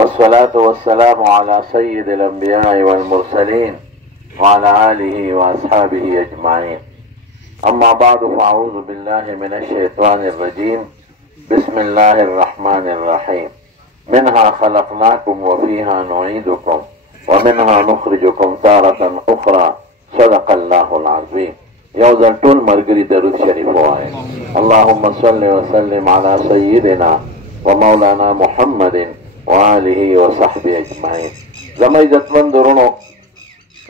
والصلاة والسلام على سيد الأنبياء والمرسلين وعلى آله وأصحابه أجمعين. أما بعد فأعوذ بالله من الشيطان الرجيم. بسم الله الرحمن الرحيم. منها خلقناكم وفيها نعيدكم ومنها نخرجكم تارة أخرى. صدق الله العظيم. يوزن طول مرقري درود شريف وآية. اللهم صل وسلم على سيدنا ومولانا محمد وآله وصحبه أجمعين. زما عزتمند درونو،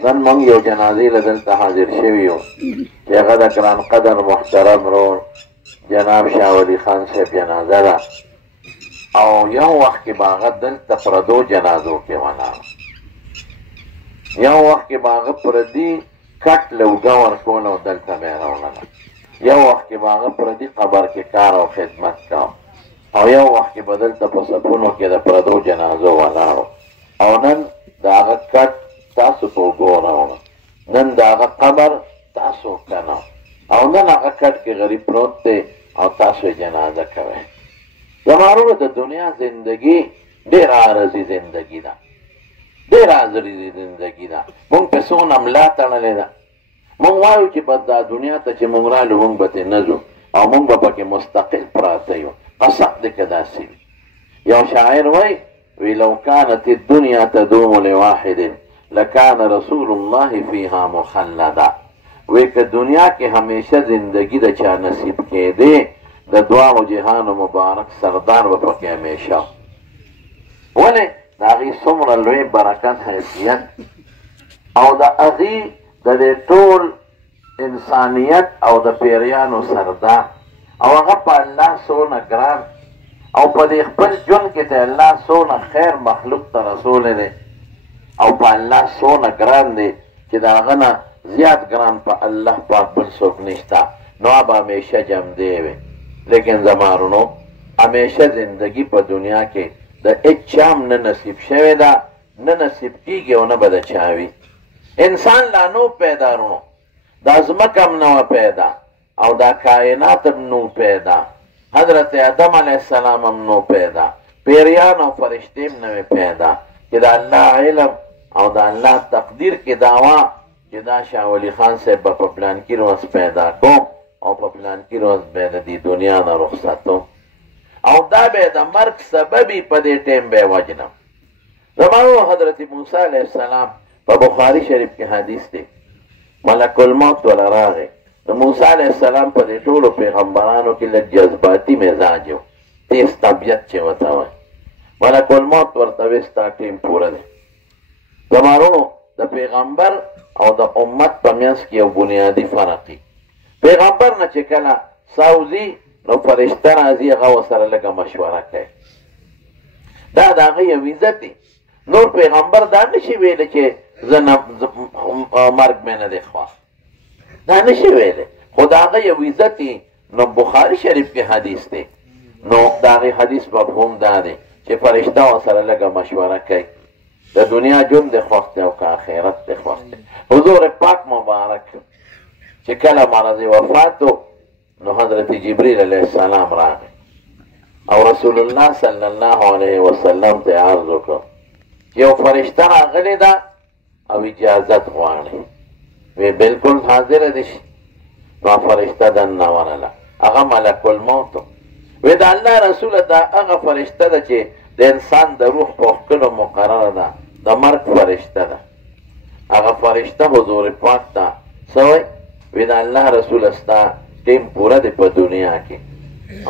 نن موږ یو جنازې له دلته حاضر شوي یو چې هغه د ګران قدر محترم ورور جناب شاه ولي خان صاحب جنازه ده، او یو وخت کې به هغه دلته پردو جنازو کې ولاړ، یو وخت کې به هغه پردي کټ لوګه ورکول او دلته به یې راوړله، یو وخت کې به هغه پردي قبر کې کار او خدمت کوه، او یو وخت کې به دلته په صفونو کې د پردو جنازو ولاړو. او نن د هغه کټ تاسو په اوږو راوړه، نن د هغه قبر تاسو کنه، او نن هغه کټ کې غریب پروت دی او تاسو یې جنازه کوئ. زما وروڼو، د دنیا زندګي ډېره عارضي زندګي ده، ډېره عارضي زندګي ده. مونږ پې څونه ملا تړلې ده. مونږ وایو چې بس دا دنیا ته چې مونږ رالو مونږ به ترې نه ځو او مونږ به پکې مستقل پراته یو. قسم دې که داسې وي. یو شاعر وایي لو كانت الدنيا تدوم لواحد لكان رسول الله فيها مخلدا. وی که دنیا کې همیشه زندگی د چا نصیب کېدی، د دواړو جهانو مبارک سردار به پکې همیشه. ولې د هغې څومره لوی برکت حیثیت او د هغې د دې ټول انسانیت او د پیریانو سردار، او هغه په الله څونه ګران او په دې خپل ژوند کې ته الله څونه خیر مخلوق ته رسولی دی، او په الله څونه ګران دی چې د هغه نه زیات ګران په الله پاک بل څوک نشته. نو به همیشه جمدی وي. لیکن زما وروڼو، همیشه زندگی په دنیا کې د هېڅ چا هم نه نصیب شوې ده، نه نصیب کېږي او نه به د چا وي. انسان لا نو پیدا وروڼو، دا ځمکه هم نه وه پیدا او دا کائنات هم نو پیدا، حضرت آدم علیه السلام هم نو پیدا، پیریان او فرشتې هم نه پیدا، چې د الله علم او د الله تقدیر کې دا وه چې دا شاه ولي خان صاحب به په پلانکي روز پیدا کوم او په پلانکي روز به د دې دنیا نه رخصتوم، او دا به د مرګ سببي په دې ټیم به یې وجنم. زما حضرت موسی علیه السلام په بخاري شریف کې حدیث دی، ملک الموت وله راغی. د موسی علیه السلام په دې ټولو پیغمبرانو کې لږ جذباتي مزاج و، تیز طبیعت چې ورته وایي. ملک الموت ورته وایي ستا ټیم پوره دی. زما وروڼو، د پیغمبر او د امت په منځ کې یو بنیادي فرق دی. پیغمبر نه چې کله ساوځي نو فرشته راځي، هغه ورسره لږه مشوره کوي. دا د هغه یو عزت دی. نور پیغمبر دا نشي ویلی چې زه مرګ مې نه دی خوښ، دا نشي ویلی، خو د هغه یو عزت دی. نو بخاري شریف کې حدیث دی، نو د هغې حدیث مفهوم دا دی چې فرشته ورسره لږه مشوره کوي، د دنیا ژوند دې خوښ دی او که آخرت دې خوښ دی. حضور پاک مبارک چې کله مرض وفات و، نو حضرت جبریل علیه السلام راغی او رسول الله صلی الله علیه وسلم ته عرض وکړ چې یو فرشته راغلې ده او اجازت غواړي. وی بالکل حاضره دي شي. نو فرشته دننه ورله، هغه ملک الموت و. وی د الله رسوله دا هغه فرشته ده چې د انسان د روح په ښکلو مقرره ده، د مرګ فرشته ده. هغه فرشته حضور پاک ته څه وایي؟ وی د الله رسوله ستا ټیم پوره دی په دنیا کې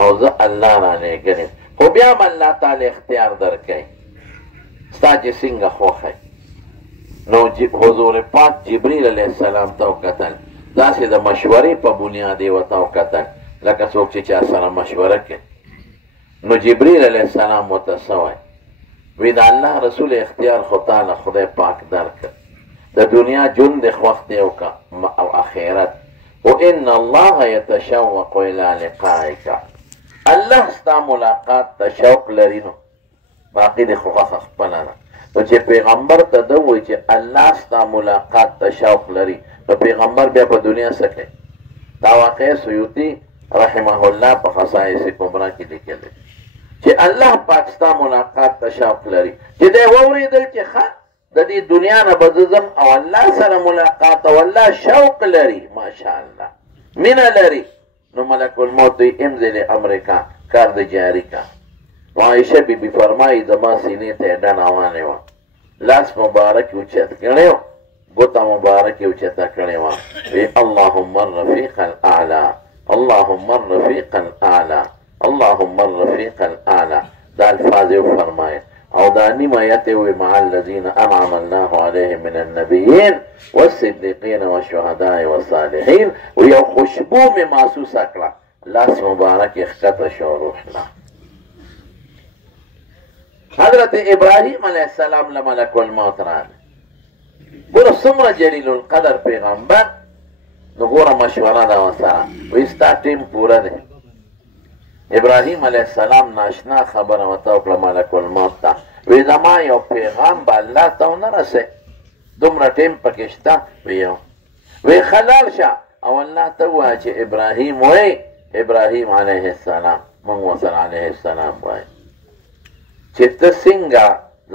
او زه الله رالېږلی، خو بیا هم الله تعالی اختیار درکوي ستا چې څنګه خوښی. نو حضور پاک جبریل علیه السلام ته وکتل، داسې د مشورې په بنیاد یې ورته وکتل لکه څوک چې چا سره مشوره کوي. نو جبریل علیه السلام ورته څه وایي؟ وی د الله رسول اختیار خو تعالی خدای پاک درکړ، د دنیا ژوند دې خوښ دی او آخرت. وان الله یتشوق الی لقائک، الله ستا ملاقات ته شوق لري. نو باقي دې خو خوښه خپله ده. نو چې پیغمبر ته ده وایي چې الله ستا ملاقات ته شوق لري، نو پیغمبر بیا په دنیا څه کوي؟ دا واقع سیوطي رحمه الله په خصائص کبرا کې لیکلی. چې الله پاک ستا ملاقات ته شوق لري چې دی واورېدل چې ښه د دې دنیا نه به زه ځم او الله سره ملاقات او الله شوق لري ماشاءالله مینه لري نو ملک الموت وی امضي امریکا کار د جاري کا عائشه بیبي فرمایي زما سینې ته یې ډنه وانې وه لاس مبارک اوچت کړی و ګوته مبارک یې اوچته کړې وه وی اللهم الرفیق الاعلی اللهم الرفیق الاعلی اللهم الرفیق الاعلی دا الفاظ یې وفرمایل او دا نیم آیت وی مع الذین انعم الله علیهم من النبیین والصدیقین والشهداء والصالحین و یو خوشبو می محسوسه کړه لاس مبارک یې ښکته شو روح له حضرت ابراهیم علیه السلام له ملک الموت راغی ګوره څومره جلیل القدر پیغمبر نو ګوره مشوره ده ورسره وایي ستا ټیم پوره دی ابراهیم علیه السلام ناشنا خبره ورته وکړه ملک الموت ته وی زما یو پیغام به الله ته ونه رسې دومره ټیم پکې شته وی خلال شه او الله ته ووایه چې ابراهیم وایي ابراهیم علیه السلام موږ ورسره علیه السلام وایي چې ته څنګه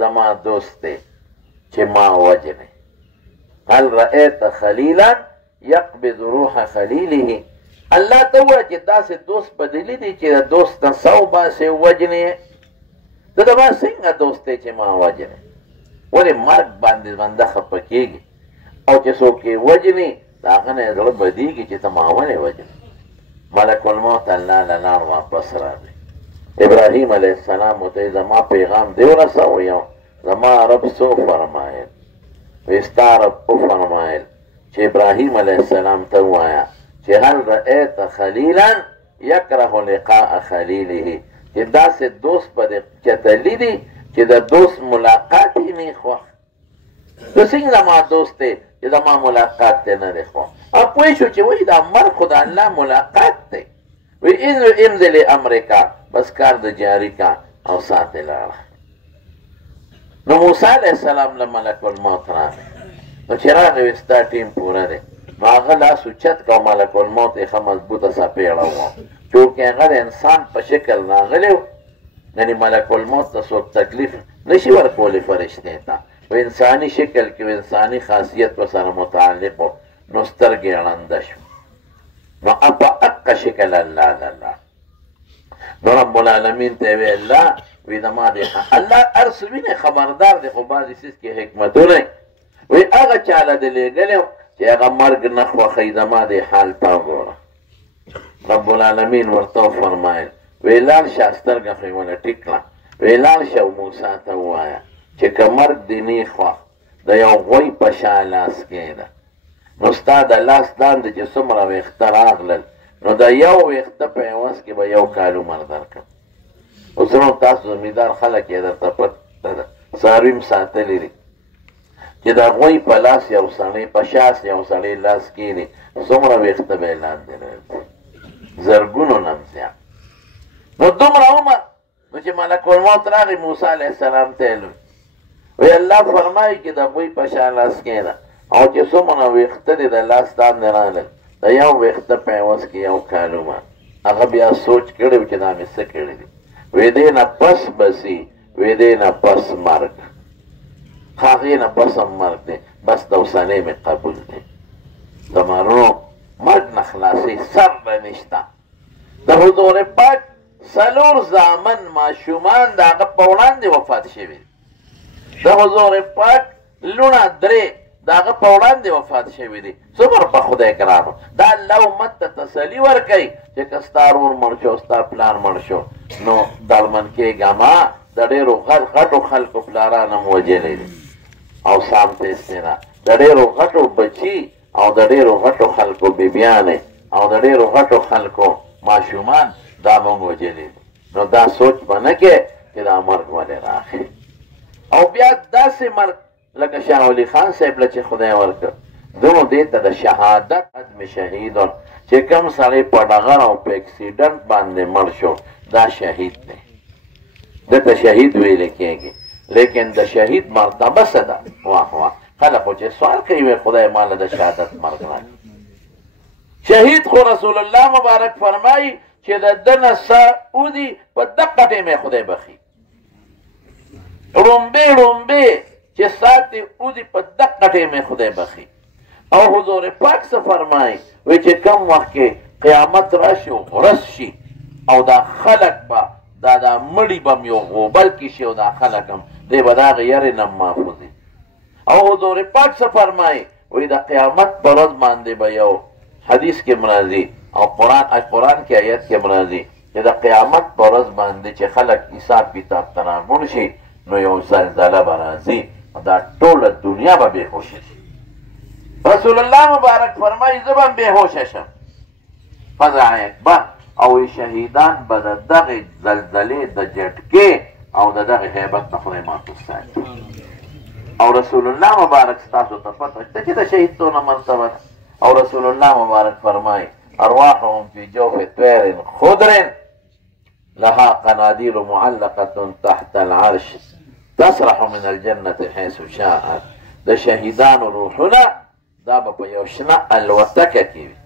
زما دوست دی چې ما وجنې هل رأیت خلیلا یقبض روح خلیله الله ته ووایه چې داسې دوست به دې لیدي چې د دوست نه سو باسې وجنې ته د ما څنګه دوست دی چې ما وجنې ولې مرګ باندې بنده خفه کېږي او چې څوک یې وجني د هغه نه یې زړه بدېږي چې ته ما ولې وجنې ملک الموت الله له لاړ واپس راغی ابراهیم علیه السلام ورته زما پیغام دی ورسوی زما رب څه وفرمایل وی ستا رب وفرمایل چې ابراهیم علیه السلام ته ووایه چې هل رأیت خلیلا یکره لقاء خلیله چې داسې دوست به دې چېرته لیدي چې د دوست ملاقات یې نه خوښ ته څنګه زما دوست دی چې زما ملاقات ته نه دی خوښ او پوه شو چې وایي دا مرګ خو د الله ملاقات دی وی امضي امریکا بس کار د جاری کا او ساتې لاړه نو موسی علیه السلام له ملک الموت راغی نو چې راغی وی ستا ټیم پوره دی نو هغه لاس اوچت کړ او ملک الموت یې ښه مضبوطه څپېړه وه چونکې هغه د انسان په شکل راغلی و یعنې ملک الموت ته څوک تکلیف نشي ورکولی فرشتې ته په انساني شکل کې انساني خاصیت ورسره متعلق و نو سترګې ړنده شو نو په اقه شکل الله الله نو رب العالمین ته وی الله وی زما دی الله هر څه ویني خبردار دی خو بعضې څیز کې حکمتونه وی هغه چاله دې لیږلی چې هغه مرګ نه خوښوي زما دې حال ته وګوره رب العالمین ورته وفرمایل وی لاړ شه سترګه خو یې ونه ټیک کړه وی لاړ شه موسی ته ووایه چې که مرګ دې نه خوښ د یو غوی په شا لاس کښېنه نو ستا د لاس لاندې چې څومره ویښته راغلل نو د یو ویښته په عوض کې به یو کال عمر درکړم اوس نو تاسو زمیندار خلک یې درته پته ده څاروي م ساتلي دي چې د هغوی په لاس یو سړی په شاس یو سړی لاس کښېني څومره ویښته به یې لاندې راځي زرګونو نه زیات نو دومره عمر نو چې ملک الموت راغی موسی علیه السلام ته یې وی الله فرمایي چې د هغوی په شا لاس کښېنه او چې څومره ویښته دې د لاس لاندې راغلل د یو ویښته په عوض کې یو کال عمر هغه بیا سوچ کړی و چې دا مې څه کړي دي وی دې نه پس بسي وی دې نه پس مرګ هغې نه پس هم مرګ دی بس د اوسنۍ مې قبول دی د مرو مرګ نه خلاصې سر به نشته د حضور پاک څلور زامن ماشومان د هغه په وړاندې وفات شوي دي د حضور پاک لوڼه درې د هغه په وړاندې وفات شوي دي څومره په خدای ګرانو دا الله امت ته تسلي ورکوي چې که ستا ورور مړ شو ستا پلار مړ شو نو ډاډمن کېږه ما د ډېرو غټو خلکو پلاران هم وجلی دي او سامته استینا د ډېرو غټو بچي او د ډېرو غټو خلکو بیبیانې او د ډېرو غټو خلکو ماشومان دا موږ وجلی دي نو دا سوچ به نه کې چې دا مرګ ولې راغی او بیا داسې مرګ لکه شاه ولی خان صاحب له چې خدای ورکړ دونو دې ته د شهادت عدم شهیدون چې کوم سړی په ډغر او په اکسیډنټ باندې مړ شو دا شهید دی دته شهید ویل کېږي لیکن د شهید مرتبه څه ده واه واه خلک خو چې سوال کوي خدای ماله د شهادت مرګ راکړي شهید خو رسول الله مبارک فرمایي چې د ده نه سا ودي په دقه ټیم یې خدای بخي ړومبې چې ساتې ودي په دقه ټیم یې خدای بخي او حضور پاک څه فرمایي وایي چې کم وخت کې قیامت راشي او ورځ شي او دا خلک به دا مړي به م یو غوبل کې شي او دا خلک هم دی به د هغې یرې نه محفوظ وي او حضور پاک څه فرمایي وایي د قیامت په ورځ باندې به یو حدیث کې مرازي او قرآن کې آیت کې مرازي چې د قیامت په ورځ باندې چې خلک حساب کتاب ته راغونډ شي نو یو زلزله به راځي دا ټوله دنیا به بېهوشه شي رسول الله مبارک فرمایي زه به هم بېهوشه شم فزع اکبر او شهیدان به د دغې زلزلې د جټکې او د دغې هیبت نه خدای ماته وساتي او رسول الله مبارک ستاسو ته پته شته چې د شهید څونه مرتبه ده او رسول الله مبارک فرمایي ارواحهم فی جوف طیر خضر لها قنادیل معلقة تحت العرش تسرح من الجنة حيث شاءت د شهیدانو روحونه دا به په یو شنه الوتکه کې وي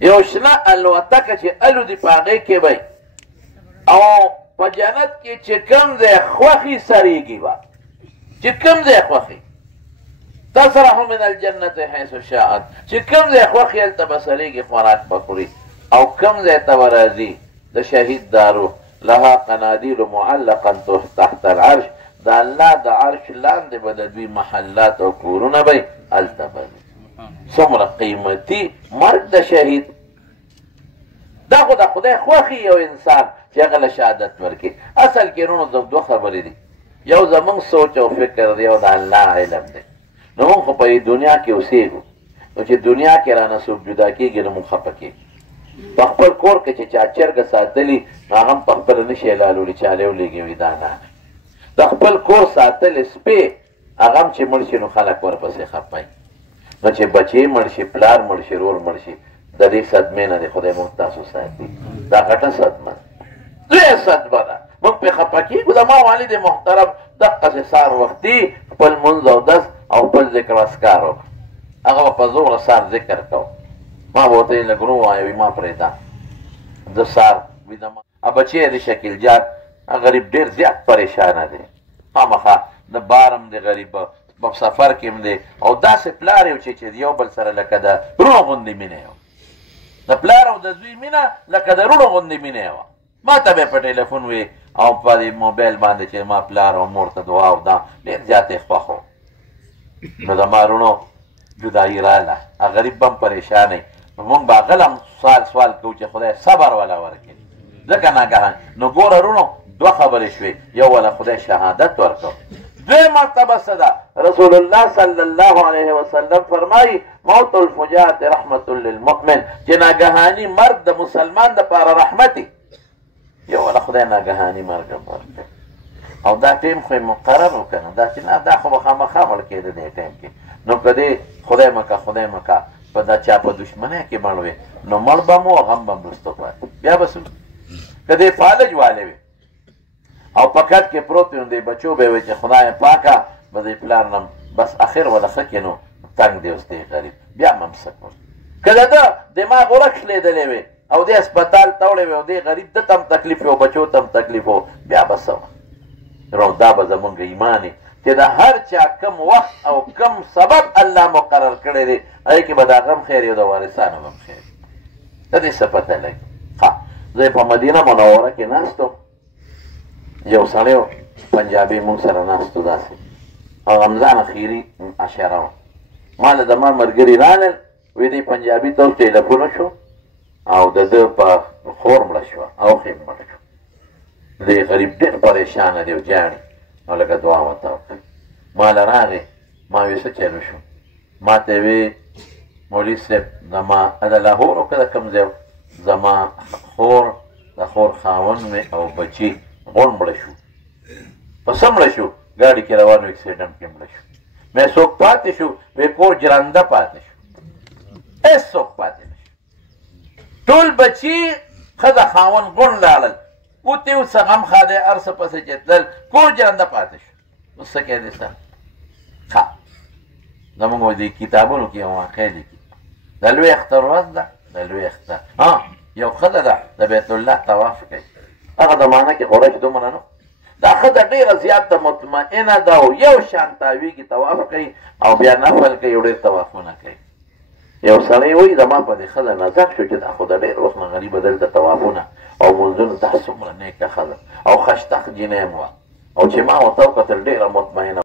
یو شنه الوتکه چې الودي په هغې کې به او په جنت کې چې کوم ځای خوښي سریږي به چې کوم ځای خوښي تسرح من الجنة حيث شاءت چې کوم ځای خوښي هلته به سریږي خوراک به خوري او کوم ځای ته به راځي د شهید دا روح لها قنادیل معلقا تحت العرش د الله د عرش لاندې به د دوی محلات او کورونه به هلته به څومره قیمتي مرګ د شهید دا خو د خدای خوښي یو انسان چې هغه له شهادت ورکړي اصل کې وروڼو دوه خبرې دي یو زمونږ سوچ او فکر دی او د الله علم دی نو مونږ خو په دنیا کې اوسېږو نو چې دنیا کې رانه څوک جدا کېږي نو مونږ خفه کېږو په خپل کور کې چې چا چرګه ساتلي هغه هم په خپله نشي حلالولی چالی ولېږي وي دا نه د خپل کور ساتل سپی هغه هم چې مړ شي نو خلک ورپسې خفه نو چې بچې مړ شي پلار مړ شي رور مړ شي د دې صدمې نه دی خدای مونږ تاسو ساتي دا غټه صدمه لویه صدمه ده مونږ پرې خفه کېږو زما والد محترم دقسې سهار وختي خپل لمونځ اودس او خپل ذکر اذکار وکړو هغه به په زوره سهار ذکر کوو ما به ورته لږ ورو وایه وي ما پرېږده زه سهار ویده بچی یې د شکیل جان غریب ډېر زیات پریشانه دی خامخا د بارم دی غریب په سفر کې هم دی او داسې پلار یو چې یو بل سره لکه د روڼو غوندې مینه یو د پلار او د زوی مینه لکه د روڼو غوندې مینه وه ما ته به په ټلیفون وي او په دې موبایل باندې چې ما پلار او مور ته دعا او دا ډېر زیات یې خوښ و نو زما روڼو جدایي راغله غریب به هم پریشانه نو مونږ به هغه هم سوال کوو چې خدای صبر وله ورکړي ځکه ناګهان نو ګوره روڼو دوه خبرې شوې یو وله خدای شهادت ورکړو دوی مرتبه څه ده رسول الله صلی الله علیه وسلم فرمایي موت الفجاعة رحمة للمؤمن چې ناګهاني مرګ د مسلمان دپاره رحمتي یو وله خدای ناګهاني مرګ ورکړي او دا ټیم خو یې مقرر وکړه دا چې نه دا خو به خامخا مړ کېده دې ټیم کې نو که دې خدای مکه په دا چا په دشمنۍ کې مړ وې نو مړ به مو غم به م وروسته پاتې بیا به څه که دې فالج والې وې او په کټ کې پروت وي نو دې بچو به یې وې چې خدای پاکه به دې پلار نه بس اخر وله ښه کې نو تنګ دی اوس دی غریب بیا هم څه کړو که د ده دماغ ورکښلېدلی وې او دې هسپتال ته وړی وې او دې غریب ده ته هم تکلیف و بچو ته هم تکلیف و بیا به څه وه دا به زمونږ ایمان چې د هر چا کم وخت او کم سبب الله مقرر کړی دی هغې کې به د هغه هم خیر یو د وارثانو به هم خیر د دې څه پته لګي زه په مدینه منوره کې ناست وم یو سړی و پنجابي مونږ سره ناست و داسې او رمضان اخیري عشره وه ما له زما ملګري راغلل وی دی پنجابي ته اوس ټیلیفون وشو او د ده په خور مړه شوه او ښې مړه شو دی غریب ډېر پریشانه دی او جاړي او لکه دعا ورته وکړئ ما له راغې ما وی څه چل وشو ما ته وی مولوي صاحب زما د لاهور و که د کوم ځای زما خور د خور خاوند مې او بچي غون مړه شو په څه مړه شو ګاډي کې روان و اکسیډنټ کې مړه شو مې څوک پاتې شو وی کور جرانده پاتې شو هېڅ څوک پاتې نه شو ټول بچي ښځه خاوند غون لاړل اوته اوس غم خاده هر څه پسې چې تلل کور جرانده پاتې شو اوس څه کېدی سر ښه زمونږ دې کتابونو کې یو واقع لیکي د لوی اختر ورځ ده د لوی اختر یو ښځه ده د بیت الله طواف کوي هغه زمانه کې قریش دومره نه دا ښځه ډېره زیاته مطمئنه ده او یو شان تاویږي طواف کوي او بیا نفل کوي او ډېر طوافونه کوي یو سړی وایي زما په دې ښځه نظر شو چې دا خو د ډېر وخت نه غریبه دلته طوافونه او مونځونه دا څومره نیکه ښځه او خشتخ جینۍ هم وه او چې ما ورته وکتل ډېره مطمئنه